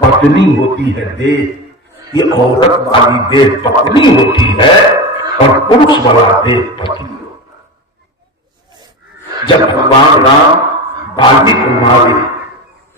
पत्नी होती है देह, ये औरत वाली देह पत्नी होती है और पुरुष वाला देह पति होता है। जब भगवान राम बाली को मारे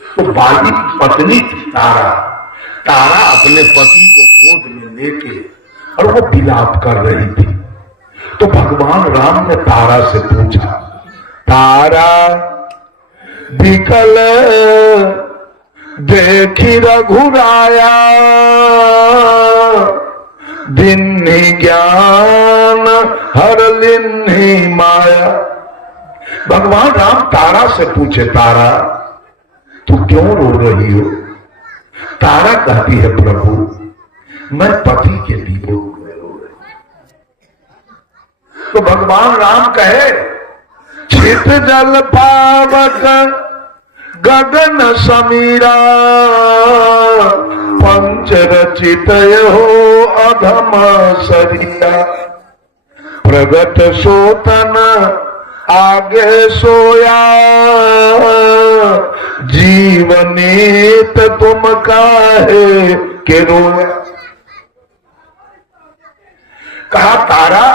तो बाली की पत्नी थी तारा। तारा अपने पति को गोद में लेके और वो विलाप कर रही थी। तो भगवान राम ने तारा से पूछा, तारा विकल देखी रघुराया, दिन्ही ज्ञान हर लिन्ही माया। भगवान राम तारा से पूछे, तारा तू क्यों रो रही हो? तारा कहती है, प्रभु मैं पति के वियोग में रो रही। तो भगवान राम कहे, छित जल पावक गगन समीरा, पंच रचित हो अधम सरिया, प्रगट सोतन आगे सोया, जीवनीत तुम काहे के रोया। कहा, तारा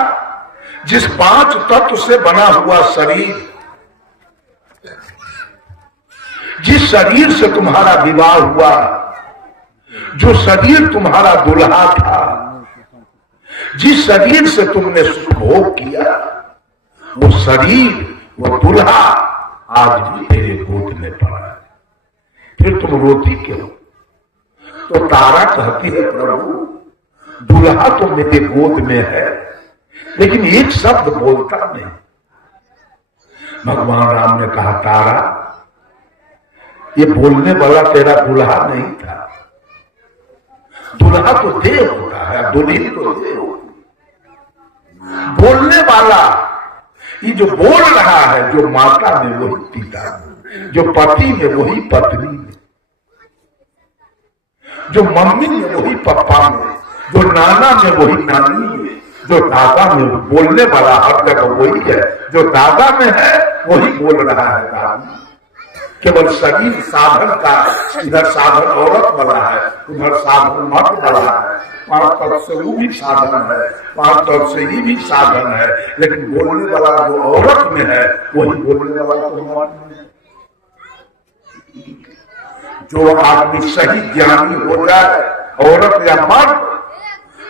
जिस 5 तत्व से बना हुआ शरीर, जिस शरीर से तुम्हारा विवाह हुआ, जो शरीर तुम्हारा दुल्हा था, जिस शरीर से तुमने सुख भोग किया, वो शरीर, वो दुल्हा आज भी तेरे गोद में पड़ा है, फिर तुम रोती क्यों? तो तारा कहती है, प्रभु दुल्हा तो मेरे गोद में है लेकिन एक शब्द बोलता नहीं। भगवान राम ने कहा, तारा ये बोलने वाला तेरा दुल्हा नहीं था। दुल्हा तो देव होता है, दुल्हन तो देव होती है। बोलने वाला ये जो बोल रहा है, जो माता में वही पिता में, जो पति में वही पत्नी में, जो मम्मी में वही पापा में, जो नाना में वही नानी में, जो दादा में, बोलने वाला हर जगह वही है। जो दादा में है वही बोल रहा है दादी। केवल शरीर साधन का, इधर साधन औरत वाला है, उधर साधन मर्द वाला है। 5 तरफ से वो भी साधन है, 5 तरफ से ये भी साधन है, लेकिन बोलने वाला जो औरत में है वही बोलने वाला तो मर्द में है। जो आदमी सही ज्ञानी हो जाए, औरत या मर्द,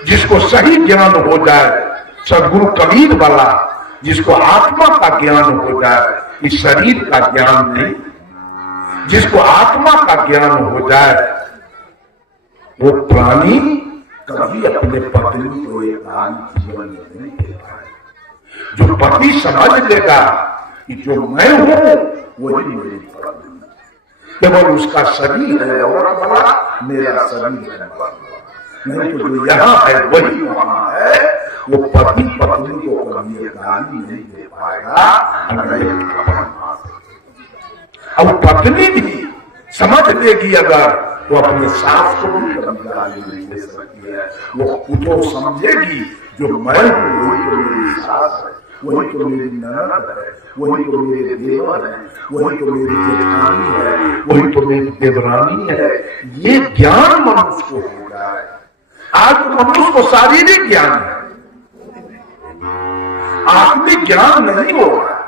जिसको सही ज्ञान हो जाए, सदगुरु कबीर वाला, जिसको आत्मा का ज्ञान हो जाए, इस शरीर का ज्ञान नहीं, जिसको आत्मा का ज्ञान हो जाए, वो प्राणी कभी अपने पत्नी को एक जीवन नहीं दे पाए। जो पति समझ लेगा कि जो मैं हूं वही मेरी पत्नी, केवल उसका शरीर है औरत वाला, मेरा शरीर है मर्द। नहीं तो जो यहाँ है वही वहां है। वो पति पत्नी को कभी गाली नहीं दे पाएगा। अब पत्नी भी समझ लेगी अगर, तो अपने सास को भी कभी गाली नहीं दे सकती है। वो खुद समझेगी जो मैं हूं वही तो मेरी सास है, वही तो मेरी ननद है, वही तो मेरे देवर है, वही तो मेरी जेठानी है, वही तो मेरी देवरानी है। ये ज्ञान मनुष्य को हो रहा है। आज तो मनुष्य को शारीरिक ज्ञान है, आत्मिक ज्ञान नहीं हो रहा है।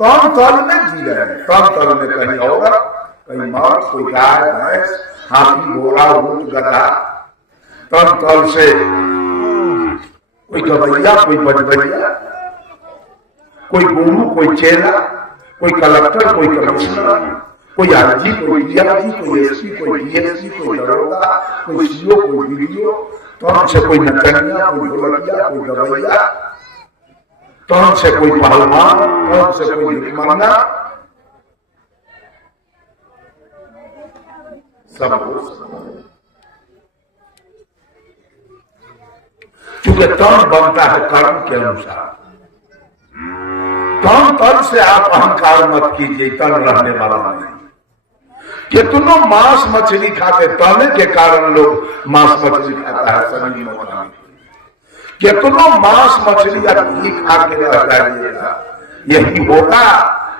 तन तल में जी रहे हैं, तन तल में कहीं औरत, कहीं मर्द, कोई गाय भैंस, हाथी घोड़ा ऊंट गधा। तन तल से कोई गवैया, कोई बजबैया, कोई गुरु, कोई चेला, कोई कलेक्टर, कोई कमिश्नर, कोई आरजी, कोई डीआरजी, कोई एसपी, कोई डीएसपी, कोई दरोगा, कोई सीओ, कोई वीडियो। तन से कोई नचनिया, कोई ढोलकिया, कोई गवैया, तन से कोई पहलवान, तन से कोई भिखमंगा, सब क्योंकि तन बनता है कर्म के अनुसार। तन तन से आप अहंकार मत कीजिए, तन रहने वाला नहीं। कितनों मांस मछली खाते, तने के कारण लोग मांस मछली खाता है शरीर में बनाने के लिए। कितनों मांस मछली या घी खा के रह जाइएगा, यही होगा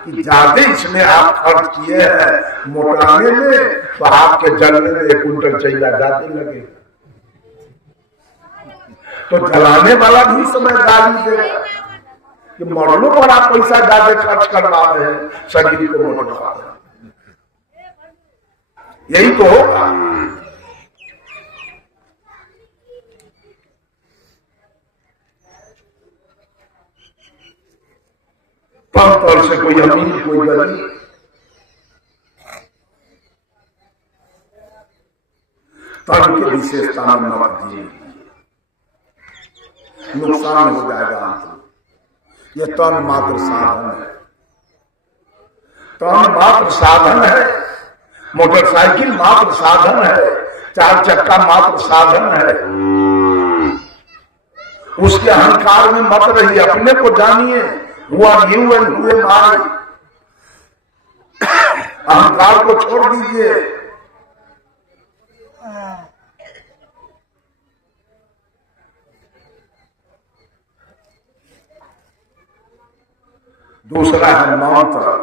कि ज्यादा इसमें आप खर्च किए हैं मोटाने में, तो आपके जलने में 1 कुंटल चाहिए ज्यादा लगे। तो जलाने वाला भी समय गाली देगा कि मरलो पर आप पैसा ज्यादा खर्च करवा रहे हैं, शरीर को मोटा रहे हैं। यही तो होगा। तौर से कोई अमीर कोई गरीब, तन की विशेषता में मत दिए, नुकसान हो जाएगा। ये तन मात्र साधन है, तन मात्र साधन है, मोटरसाइकिल मात्र साधन है, 4 चक्का मात्र साधन है। उसके अहंकार में मत रहिए, अपने को जानिए। हुआ यू एंड हुए मार, अहंकार को छोड़ दीजिए। दूसरा है मंत्र।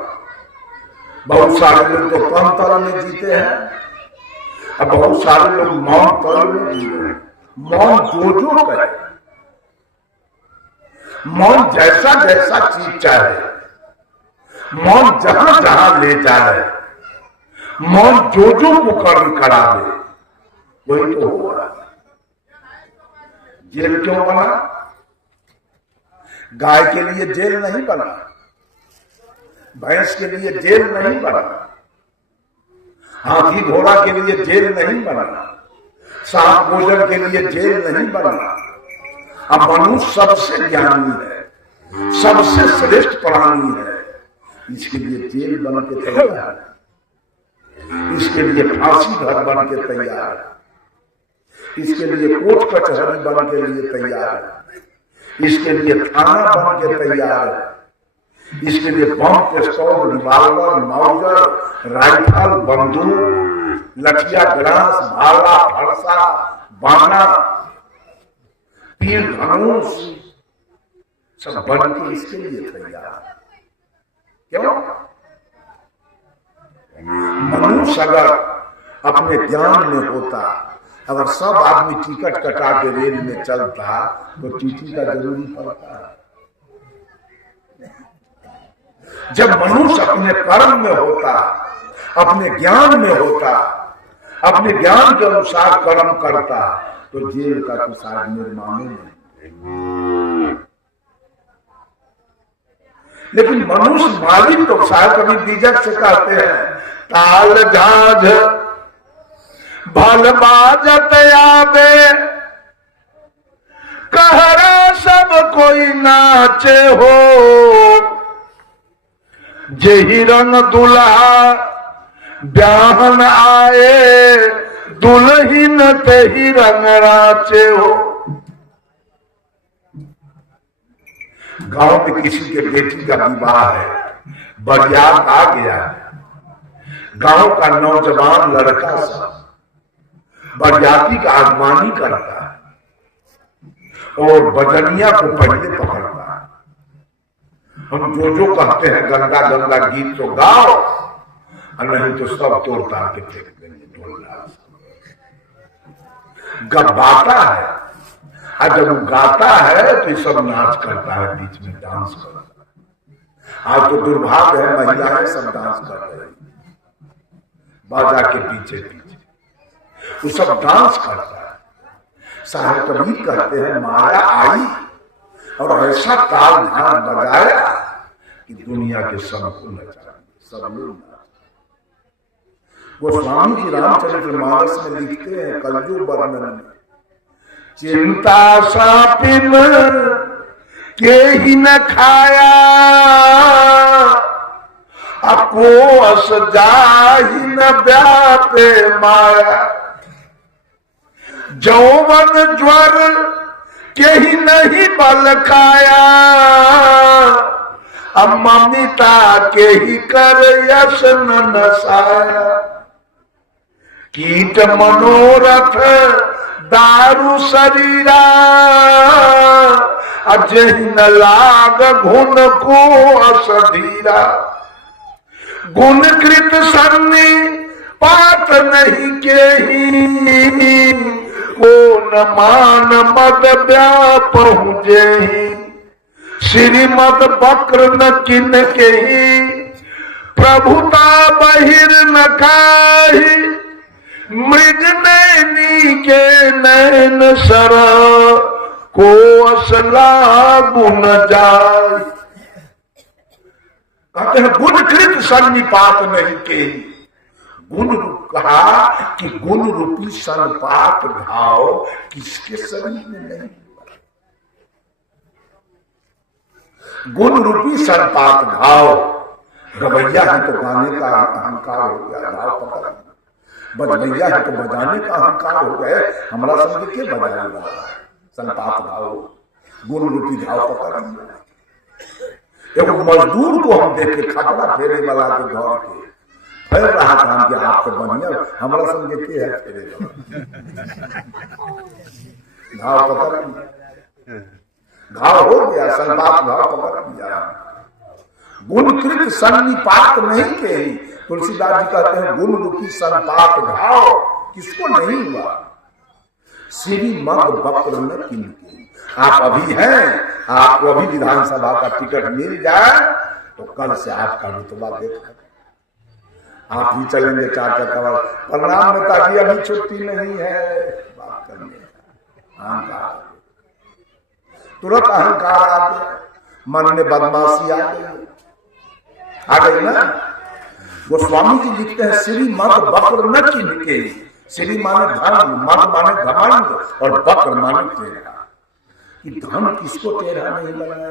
बहुत सारे लोग तो पंतर में जीते हैं, अब बहुत सारे लोग मौन तल में जी रहे हैं। मौन जो करे, मौन जैसा जैसा चीज चाहे, मौन जहां जहां ले जाए, मौन जो मुकर्र करा दे, वही तो होगा। जेल क्यों बना? गाय के लिए जेल नहीं बना, भैंस के लिए जेल नहीं बना, हाथी घोड़ा के लिए जेल नहीं बना, सांप भोजन के लिए जेल नहीं बना। अब मनुष्य सबसे ज्ञानी है, सबसे श्रेष्ठ प्राणी है, इसके लिए जेल बन के तैयार है, इसके लिए फांसी घर बन के तैयार है, इसके लिए कोर्ट कचहरी बन के लिए तैयार है, इसके लिए थाना बन के तैयार है, इसके लिए बम, पिस्तौल, रिवाल्वर, माउजर, राइफल, बंदूक, लठिया, ग्रास, भाला, फरसा, बाना, तीर, धनुष सब बन के इसके लिए तैयार। क्यों? मनुष्य अगर अपने ज्ञान में होता, अगर सब आदमी टिकट कटा के रेल में चलता, तो टीटी का जरूरी पड़ता। जब मनुष्य अपने कर्म में होता, अपने ज्ञान में होता, अपने ज्ञान के अनुसार कर्म करता, तो जेल का तो शायद निर्माण नहीं। लेकिन मनुष्य मालिक तो शायद कभी बीजक से कहते हैं, ताल झाझ भल बाजत आवे, कहरा सब कोई नाचे हो, जेहि रंग दुल्हा ब्याहन आए, दुल्हीन तेहि रंग राचे हो। गांव में किसी के बेटी का विवाह है, बरियात आ गया, गांव का नौजवान लड़का सब बरियाती का आगवानी करता है और बजनिया को पहले पकड़ता है। हम जो कहते हैं गंगा गंगा गीत तो गाओ, और नहीं तो सब तोड़ ताड़ के फेंक देंगे। गाता है, और जब वो गाता है तो ये सब नाच करता है, बीच में डांस करता है। आज तो दुर्भाग्य है, महिलाएं सब डांस कर रही है बाजा के पीछे पीछे, वो सब डांस करता है। साहब कबीर कहते हैं, माया आई और ऐसा ताल ध्यान बजाया कि दुनिया के सबको नचा, सब लोग। वो स्वामी जी रामचरितमानस में लिखते हैं कलयुग वर्णन में, चिंता सापिन के ही न खाया, अको अस जाहि न व्यापे माया, जौवन ज्वर के ही नहीं बल खाया, ममिता के ही कर यश न नसाया, कीट मनोरथ दारू शरीरा, अजहि न लाग घुन को असधीरा। गुणकृत सन्नी पात नहीं के ही, को न मान मद व्यापहु जेहि, श्रीमद वक्र न किन के ही, प्रभुता बहिर न काहि, मृग नैनी के नैन सर, को असला गुण जाय। कहते हैं गुणकृत सन्निपात नहीं के, गुण कहा कि गुण रूपी सन्निपात घाव किसके शरीर में नहीं, गुण रूपी सन्निपात घाव। रवैया है तो गाने का अहंकार हो गया, घाव पकड़, बजवैया है तो बजाने का अहंकार हो गया, हमारा समझ के बजाने वाला सन्निपात घाव, गुण रूपी घाव पकड़। एक मजदूर को हम देखे खपड़ा फेरे वाला के घर के फैल रहा था, हम के आप तो बनिया, हमारा समझे के है फेरे घाव पकड़, घाव हो गया, सन्निपात घाव पकड़ दिया। गुणकृत सन्निपात नहीं के, तुलसीदास जी कहते हैं गुण रूपी सन्निपात घाव किसको नहीं हुआ, श्रीमद वक्र न किन के। आप अभी हैं, आपको अभी विधानसभा का टिकट मिल जाए तो कल से आपका रुतबा देखकर आप ही चलेंगे चार चक्कर। प्रणाम नेताजी, अभी छुट्टी नहीं है बात करने, अहंकार, तुरंत अहंकार आ गया, मन में बदमाशी आ गई ना। गोस्वामी जी लिखते हैं श्रीमद वक्र न किन के, श्री माने धन, मद माने घमंड और वक्र माने टेढ़ा, कि धन किसको टेढ़ा नहीं बनाया,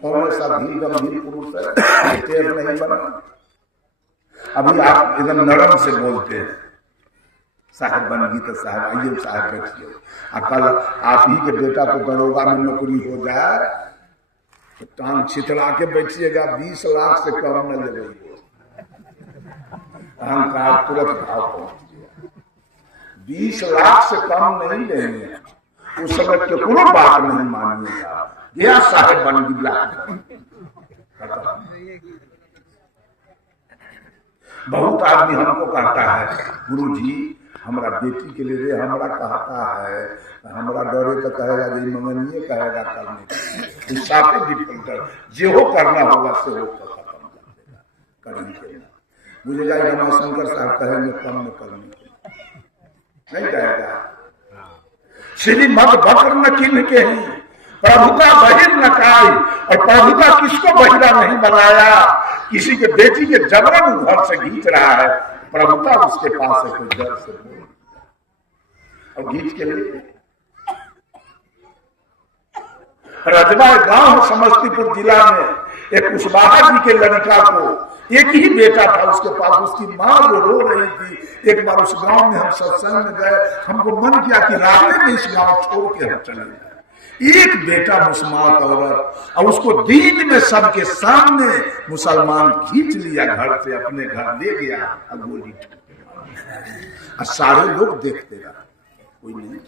कौन सा भी गंभीर पुरुष है टेढ़ नहीं बना। अभी आप एकदम नरम से बोलते हैं, साहब बन गई तो साहब आइए साहब बैठिए, कल आप ही के बेटा को दरोगा में नौकरी हो जाए तो टांग छितरा के बैठिएगा, 20 लाख से कम न ले, अहंकार तुरंत भाव पहुंच गया। 20 लाख से कम नहीं लेंगे, उस समय कोई बात नहीं मानिएगा, गया साहेब बन गया। बहुत आदमी हमको कहता है गुरु जी हमारा बेटी के लिए हमारा कहता है, हमारा डरे तो कहेगा जी मंगनिए कहेगा करने, साफे डिफल्टर जो हो करना होगा से हो खत्म करेंगे। मुझे जाए रमाशंकर साहब कहेंगे कम न करने नहीं कहेगा। श्रीमद वक्र न किन के ही, प्रभु का बहिर न काई, और प्रभु का किसको बहिरा नहीं बनाया। किसी के बेटी के जबरन घर से खींच रहा है, प्रभुता उसके पास है, कोई डर से बोल और खींच के लिए। रजवा गांव समस्तीपुर जिला में एक कुशवाहा जी के लड़का को एक ही बेटा था उसके पास, उसकी माँ जो रो रही थी। एक बार उस गांव में हम सत्संग में गए, हमको मन किया कि रात में इस गांव छोड़ के हम चले जाए। एक बेटा मुसलमान औरत, और उसको दिन में सबके सामने मुसलमान खींच लिया घर से, अपने घर ले गया और गोली, सारे लोग देखते रहे, कोई नहीं।